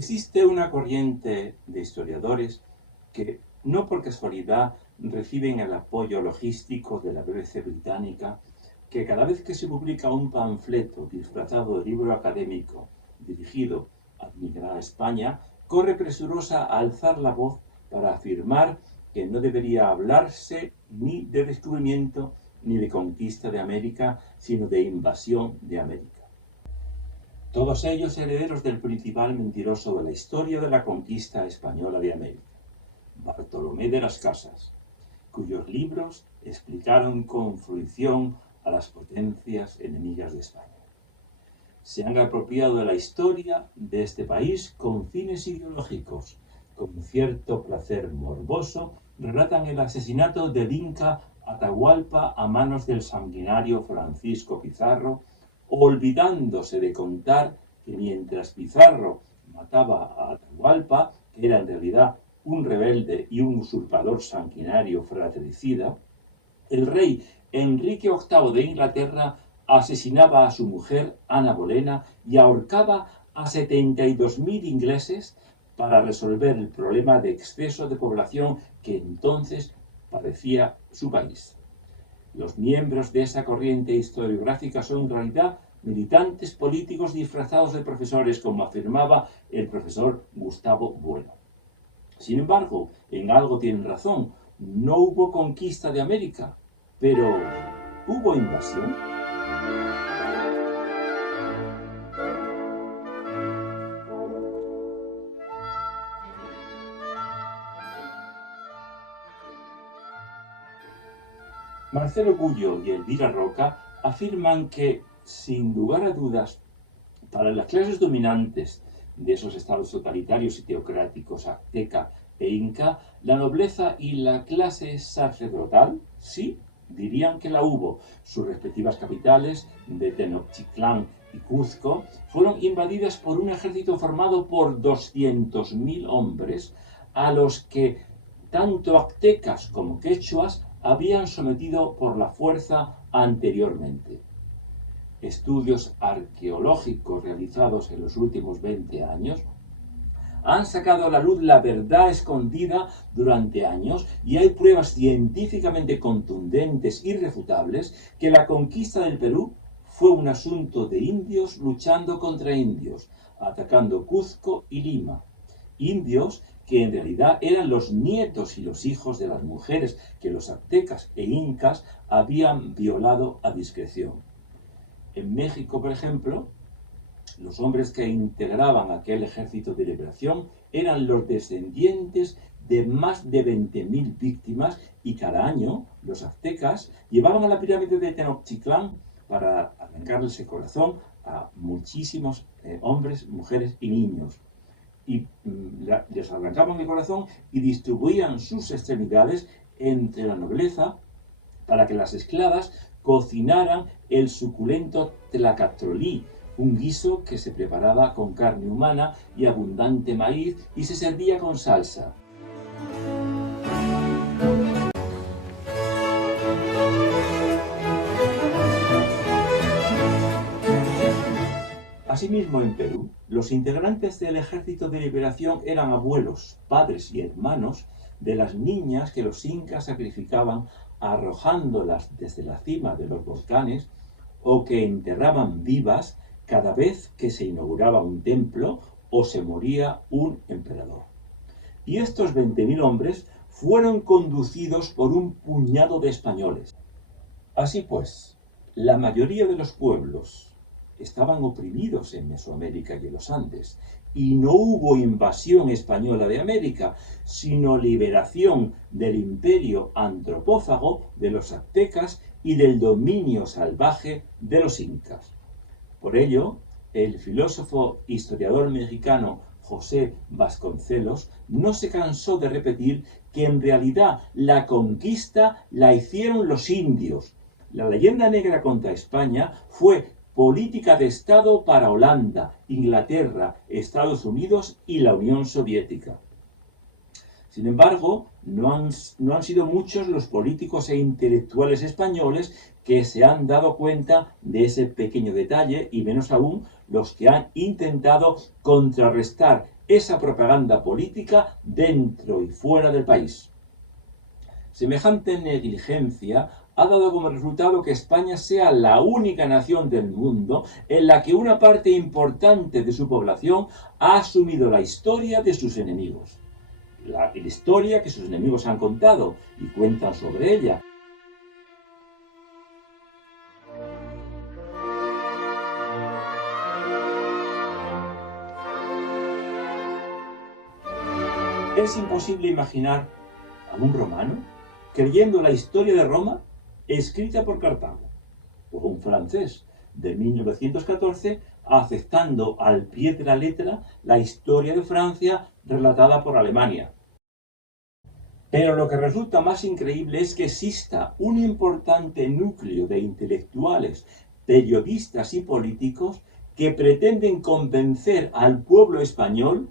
Existe una corriente de historiadores que, no por casualidad, reciben el apoyo logístico de la BBC británica, que cada vez que se publica un panfleto disfrazado de libro académico dirigido a migrar a España, corre presurosa a alzar la voz para afirmar que no debería hablarse ni de descubrimiento ni de conquista de América, sino de invasión de América. Todos ellos herederos del principal mentiroso de la historia de la conquista española de América, Bartolomé de las Casas, cuyos libros explicaron con fruición a las potencias enemigas de España. Se han apropiado de la historia de este país con fines ideológicos. Con cierto placer morboso, relatan el asesinato del Inca Atahualpa a manos del sanguinario Francisco Pizarro, olvidándose de contar que mientras Pizarro mataba a Atahualpa, que era en realidad un rebelde y un usurpador sanguinario fratricida, el rey Enrique VIII de Inglaterra asesinaba a su mujer Ana Bolena y ahorcaba a 72.000 ingleses para resolver el problema de exceso de población que entonces padecía su país. Los miembros de esa corriente historiográfica son en realidad militantes políticos disfrazados de profesores, como afirmaba el profesor Gustavo Bueno. Sin embargo, en algo tienen razón, no hubo conquista de América, pero ¿hubo invasión? Marcelo Gullo y Elvira Roca afirman que, sin lugar a dudas, para las clases dominantes de esos estados totalitarios y teocráticos azteca e inca, la nobleza y la clase sacerdotal, sí, dirían que la hubo. Sus respectivas capitales de Tenochtitlán y Cuzco fueron invadidas por un ejército formado por 200.000 hombres, a los que tanto aztecas como quechuas habían sometido por la fuerza anteriormente. Estudios arqueológicos realizados en los últimos 20 años han sacado a la luz la verdad escondida durante años, y hay pruebas científicamente contundentes y irrefutables que la conquista del Perú fue un asunto de indios luchando contra indios, atacando Cuzco y Lima. Indios que en realidad eran los nietos y los hijos de las mujeres que los aztecas e incas habían violado a discreción. En México, por ejemplo, los hombres que integraban aquel ejército de liberación eran los descendientes de más de 20.000 víctimas, y cada año los aztecas llevaban a la pirámide de Tenochtitlán para arrancarles el corazón a muchísimos hombres, mujeres y niños. Y les arrancaban el corazón y distribuían sus extremidades entre la nobleza para que las esclavas cocinaran el suculento tlacatrolí, un guiso que se preparaba con carne humana y abundante maíz y se servía con salsa. Asimismo, en Perú, los integrantes del Ejército de Liberación eran abuelos, padres y hermanos de las niñas que los incas sacrificaban arrojándolas desde la cima de los volcanes, o que enterraban vivas cada vez que se inauguraba un templo o se moría un emperador. Y estos 20.000 hombres fueron conducidos por un puñado de españoles. Así pues, la mayoría de los pueblos estaban oprimidos en Mesoamérica y en los Andes, y no hubo invasión española de América, sino liberación del imperio antropófago de los aztecas y del dominio salvaje de los incas. Por ello, el filósofo historiador mexicano José Vasconcelos no se cansó de repetir que en realidad la conquista la hicieron los indios. La leyenda negra contra España fue política de Estado para Holanda, Inglaterra, Estados Unidos y la Unión Soviética. Sin embargo, no han sido muchos los políticos e intelectuales españoles que se han dado cuenta de ese pequeño detalle, y menos aún los que han intentado contrarrestar esa propaganda política dentro y fuera del país. Semejante negligencia ha dado como resultado que España sea la única nación del mundo en la que una parte importante de su población ha asumido la historia de sus enemigos. La historia que sus enemigos han contado y cuentan sobre ella. Es imposible imaginar a un romano creyendo la historia de Roma escrita por Cartago, o un francés de 1914 aceptando al pie de la letra la historia de Francia relatada por Alemania. Pero lo que resulta más increíble es que exista un importante núcleo de intelectuales, periodistas y políticos que pretenden convencer al pueblo español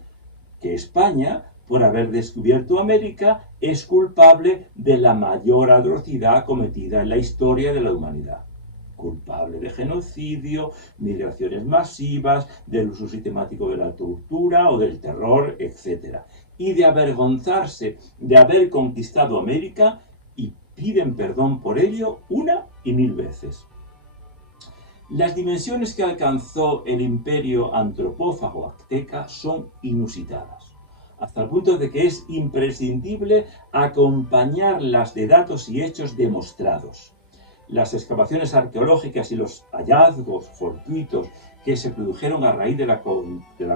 que España, por haber descubierto América, es culpable de la mayor atrocidad cometida en la historia de la humanidad. Culpable de genocidio, migraciones masivas, del uso sistemático de la tortura o del terror, etc. Y de avergonzarse de haber conquistado América y piden perdón por ello una y mil veces. Las dimensiones que alcanzó el imperio antropófago azteca son inusitadas, hasta el punto de que es imprescindible acompañarlas de datos y hechos demostrados. Las excavaciones arqueológicas y los hallazgos fortuitos que se produjeron a raíz de la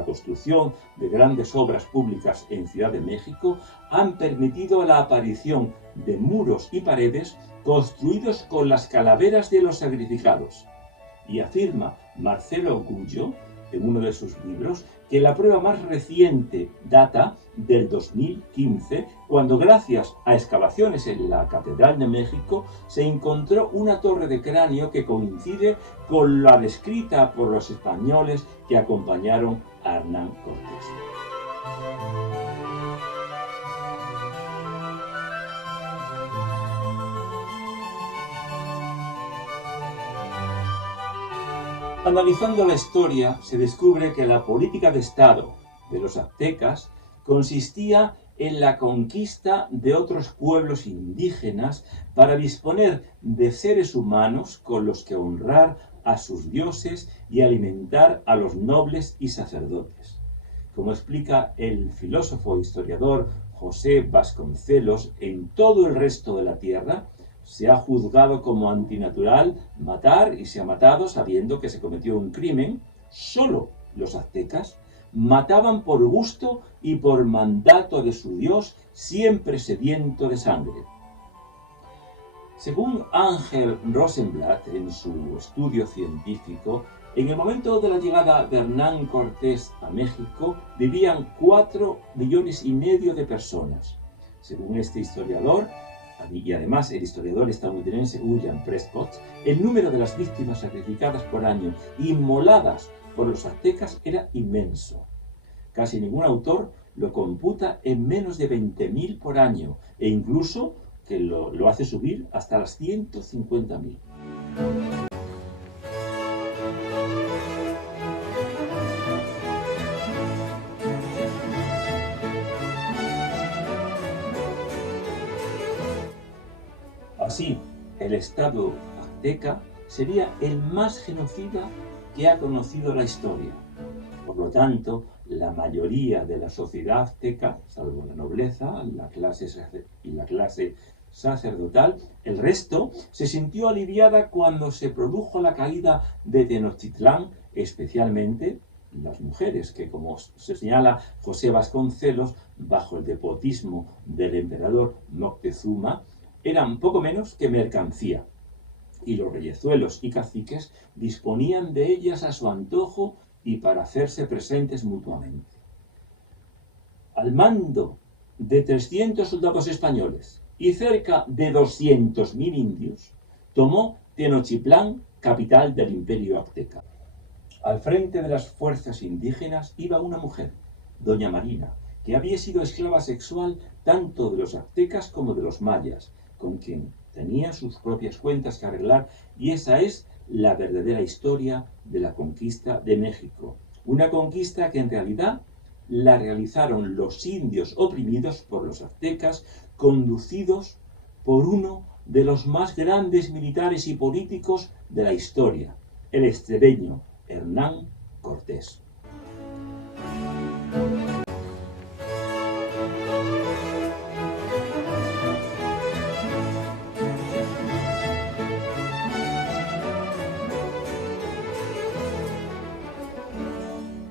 construcción de grandes obras públicas en Ciudad de México han permitido la aparición de muros y paredes construidos con las calaveras de los sacrificados. Y afirma Marcelo Gullo, en uno de sus libros, que la prueba más reciente data del 2015, cuando gracias a excavaciones en la Catedral de México se encontró una torre de cráneo que coincide con la descrita por los españoles que acompañaron a Hernán Cortés. Analizando la historia, se descubre que la política de Estado de los aztecas consistía en la conquista de otros pueblos indígenas para disponer de seres humanos con los que honrar a sus dioses y alimentar a los nobles y sacerdotes. Como explica el filósofo e historiador José Vasconcelos, en todo el resto de la tierra se ha juzgado como antinatural matar y se ha matado sabiendo que se cometió un crimen. Solo los aztecas mataban por gusto y por mandato de su dios, siempre sediento de sangre. Según Ángel Rosenblatt, en su estudio científico, en el momento de la llegada de Hernán Cortés a México vivían 4,5 millones de personas. Según este historiador, y además el historiador estadounidense William Prescott, el número de las víctimas sacrificadas por año inmoladas por los aztecas era inmenso. Casi ningún autor lo computa en menos de 20.000 por año, e incluso que lo hace subir hasta las 150.000. Así, el Estado azteca sería el más genocida que ha conocido la historia. Por lo tanto, la mayoría de la sociedad azteca, salvo la nobleza y la clase sacerdotal, el resto se sintió aliviada cuando se produjo la caída de Tenochtitlán, especialmente las mujeres, que, como se señala José Vasconcelos, bajo el despotismo del emperador Moctezuma, eran poco menos que mercancía, y los reyezuelos y caciques disponían de ellas a su antojo y para hacerse presentes mutuamente. Al mando de 300 soldados españoles y cerca de 200.000 indios, tomó Tenochtitlán, capital del imperio azteca. Al frente de las fuerzas indígenas iba una mujer, doña Marina, que había sido esclava sexual tanto de los aztecas como de los mayas, con quien tenía sus propias cuentas que arreglar, y esa es la verdadera historia de la conquista de México. Una conquista que en realidad la realizaron los indios oprimidos por los aztecas, conducidos por uno de los más grandes militares y políticos de la historia, el extremeño Hernán Cortés.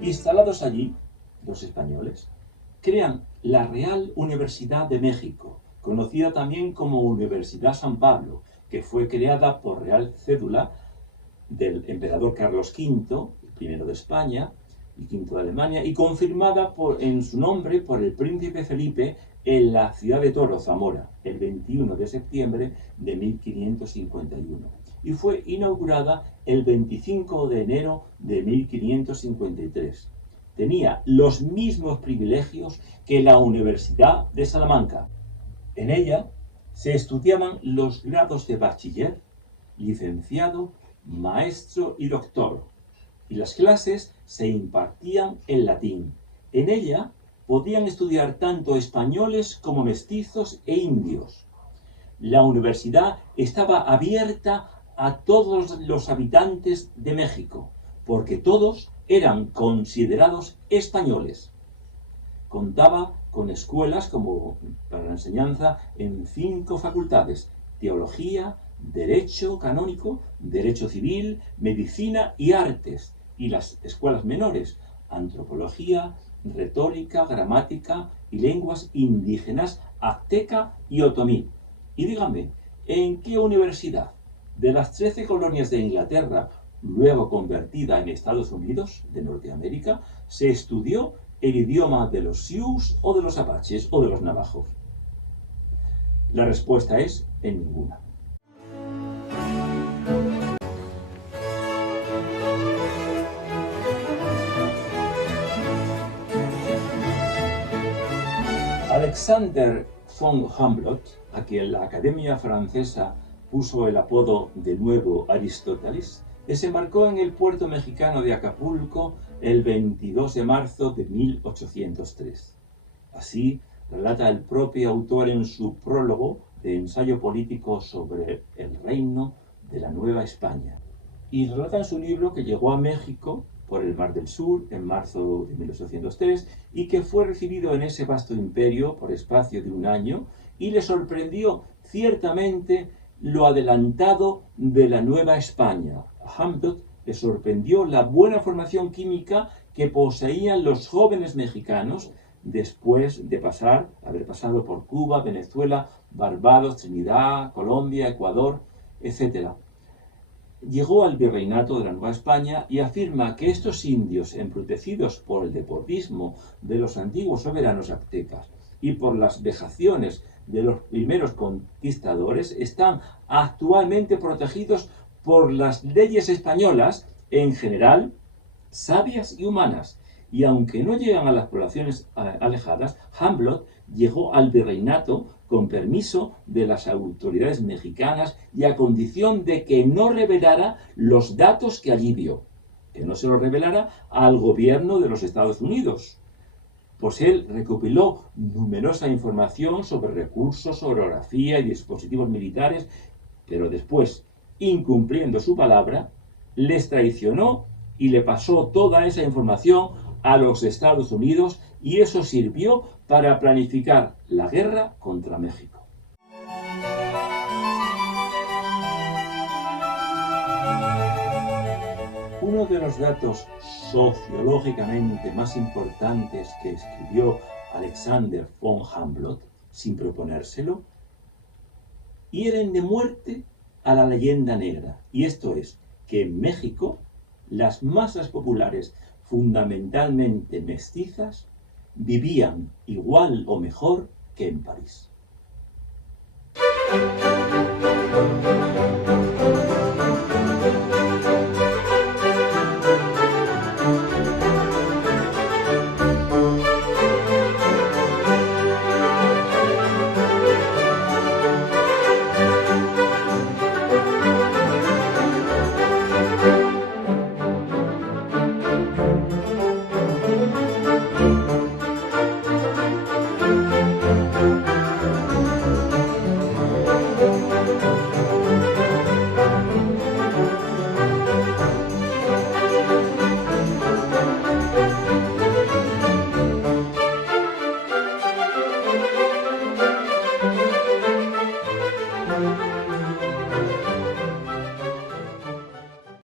Instalados allí, los españoles crean la Real Universidad de México, conocida también como Universidad San Pablo, que fue creada por real cédula del emperador Carlos V, el primero de España y quinto de Alemania, y confirmada en su nombre por el príncipe Felipe en la ciudad de Toro, Zamora, el 21 de septiembre de 1551. Y fue inaugurada el 25 de enero de 1553. Tenía los mismos privilegios que la Universidad de Salamanca. En ella se estudiaban los grados de bachiller, licenciado, maestro y doctor, y las clases se impartían en latín. En ella podían estudiar tanto españoles como mestizos e indios. La universidad estaba abierta a todos los habitantes de México, porque todos eran considerados españoles. Contaba con escuelas como para la enseñanza en 5 facultades: teología, derecho canónico, derecho civil, medicina y artes, y las escuelas menores: antropología, retórica, gramática y lenguas indígenas, azteca y otomí. Y díganme, ¿en qué universidad de las 13 colonias de Inglaterra, luego convertida en Estados Unidos de Norteamérica, se estudió el idioma de los Sioux o de los apaches o de los navajos? La respuesta es en ninguna. Alexander von Humboldt, a quien la Academia Francesa puso el apodo de Nuevo Aristóteles, desembarcó en el puerto mexicano de Acapulco el 22 de marzo de 1803. Así relata el propio autor en su prólogo de Ensayo político sobre el reino de la Nueva España. Y relata en su libro que llegó a México por el Mar del Sur en marzo de 1803 y que fue recibido en ese vasto imperio por espacio de un año, y le sorprendió ciertamente lo adelantado de la Nueva España. A Humboldt le sorprendió la buena formación química que poseían los jóvenes mexicanos después de haber pasado por Cuba, Venezuela, Barbados, Trinidad, Colombia, Ecuador, etc. Llegó al virreinato de la Nueva España y afirma que estos indios, embrutecidos por el despotismo de los antiguos soberanos aztecas y por las vejaciones de los primeros conquistadores, están actualmente protegidos por las leyes españolas, en general sabias y humanas. Y aunque no llegan a las poblaciones alejadas, Humboldt llegó al virreinato con permiso de las autoridades mexicanas y a condición de que no revelara los datos que allí vio, que no se los revelara al gobierno de los Estados Unidos. Pues él recopiló numerosa información sobre recursos, orografía y dispositivos militares, pero después, incumpliendo su palabra, les traicionó y le pasó toda esa información a los Estados Unidos, y eso sirvió para planificar la guerra contra México. Uno de los datos sociológicamente más importantes que escribió Alexander von Humboldt, sin proponérselo, hieren de muerte a la leyenda negra, y esto es que en México las masas populares, fundamentalmente mestizas, vivían igual o mejor que en París.